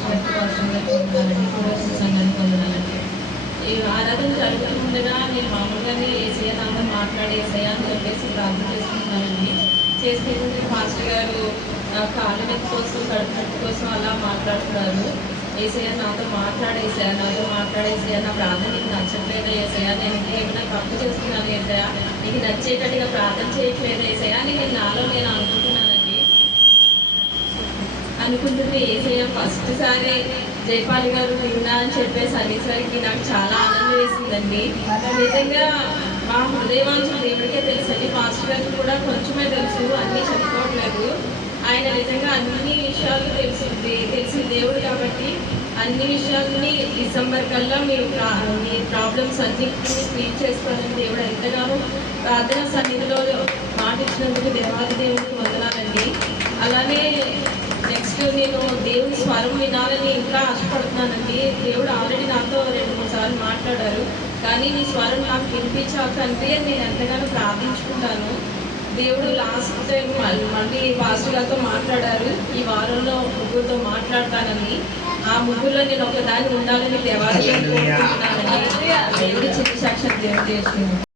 Pastor పొందాలని పురోహిత సంఘాన్ని పొందాలంటే ఈ ఆరాధన జరుగుతుండగా నేను మామూలుగానే ఏసయ్య నాతో మాట్లాడే ఏసయ్య అని చెప్పేసి ప్రార్థన చేసుకుంటున్నానండి. చేసుకుంటే పాస్టర్ గారు కాళ్ళ నొప్పి కోసం కడుపు నొప్పి కోసం అలా మాట్లాడుతున్నారు. ఏసయ్య నాతో మాట్లాడేసయ్య నా ప్రార్థన నీకు నచ్చట్లేదు ఏసయ్య, నేను ఇంకేమైనా తప్పు చేస్తున్నాను ఏసయ్య, నీకు నచ్చేటట్టుగా ప్రార్థన చేయట్లేదు ఏసయ్య అని నాలో నేను అనుకుంటున్నానండి. అనుకుంటుంది ఏసయ్య ఫస్ట్ సారి జయపాలి గారు విన్నా అని చెప్పేసి అనేసరికి నాకు చాలా ఆనందం వేసిందండి. నిజంగా మా హృదయవాంఛ దేవుడికే తెలుసండి, పాస్టర్ గారికి కూడా కొంచెమే తెలుసు, అన్నీ చెప్పుకోవట్లేదు. ఆయన నిజంగా అన్ని విషయాలు తెలిసిన దేవుడు కాబట్టి అన్ని విషయాలని డిసెంబర్ కల్లా మీరు మీ ప్రాబ్లమ్స్ అన్నింటినీ క్లీన్ చేసుకోవాలని దేవుడు ఎంతగానో ప్రార్థన సన్నిధిలో మాట ఇచ్చినందుకు దేవాది దేవుడికి వందనాలండి. అలానే నెక్స్ట్ నేను దేవుని స్వరం వినాలని ఇంకా ఆశపడుతున్నానండి. దేవుడు ఆల్రెడీ నాతో 2-3 సార్లు మాట్లాడారు, కానీ నీ స్వరం నాకు వినిపించాకంటే నేను ఎంతగానో ప్రార్థించుకుంటాను. దేవుడు లాస్ట్ టైం మళ్ళీ పాస్టర్ గారితో మాట్లాడారు, ఈ వారంలో ముగ్గురితో మాట్లాడతానని. ఆ ముగ్గురులో నేను ఒకదాన్ని ఉండాలని దేవాలయం కోరుకుంటున్నానండి. దేవుడి చిన్న సాక్ష్యం దేవుడు చేస్తున్నాను.